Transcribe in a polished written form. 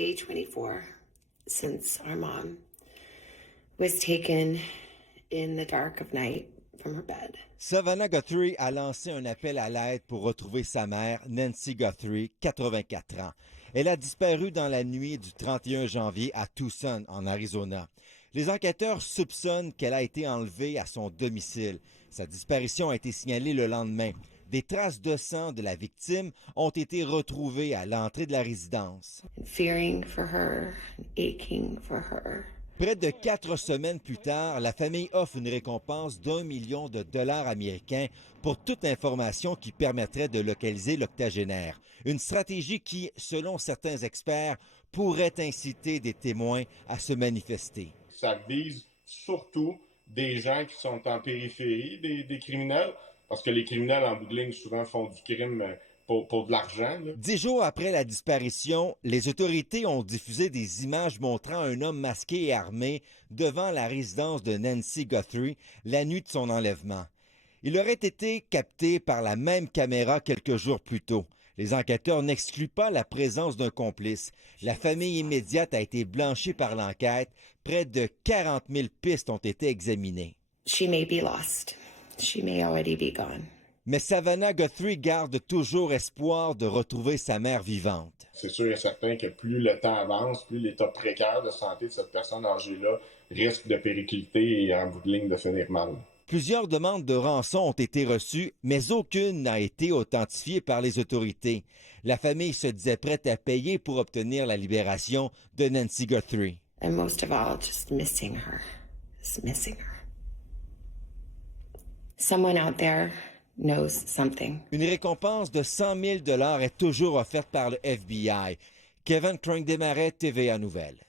day 24 since our mom was taken in the dark of night from her bed. Savannah Guthrie a lancé un appel à l'aide pour retrouver sa mère, Nancy Guthrie, 84 ans. Elle a disparu dans la nuit du 31 janvier à Tucson, en Arizona. Les enquêteurs soupçonnent qu'elle a été enlevée à son domicile. Sa disparition a été signalée le lendemain. Des traces de sang de la victime ont été retrouvées à l'entrée de la résidence. Fearing for her, aching for her. Près de 4 semaines plus tard, la famille offre une récompense d'1 million de dollars américains pour toute information qui permettrait de localiser l'octogénaire. Une stratégie qui, selon certains experts, pourrait inciter des témoins à se manifester. Ça vise surtout des gens qui sont en périphérie des criminels, parce que les criminels, en bout de ligne, souvent font du crime pour de l'argent. 10 jours après la disparition, les autorités ont diffusé des images montrant un homme masqué et armé devant la résidence de Nancy Guthrie la nuit de son enlèvement. Il aurait été capté par la même caméra quelques jours plus tôt. Les enquêteurs n'excluent pas la présence d'un complice. La famille immédiate a été blanchie par l'enquête. Près de 40 000 pistes ont été examinées. She may be lost. She may already be gone. Mais Savannah Guthrie garde toujours espoir de retrouver sa mère vivante. C'est sûr et certain que plus le temps avance, plus l'état précaire de santé de cette personne âgée-là risque de péricliter et en bout de ligne de finir mal. Plusieurs demandes de rançon ont été reçues, mais aucune n'a été authentifiée par les autorités. La famille se disait prête à payer pour obtenir la libération de Nancy Guthrie. And most of all, just missing her. Just missing her. Someone out there knows something. Une récompense de 100 000 $ est toujours offerte par le FBI. Kevin Crane-Desmarais, TVA Nouvelles.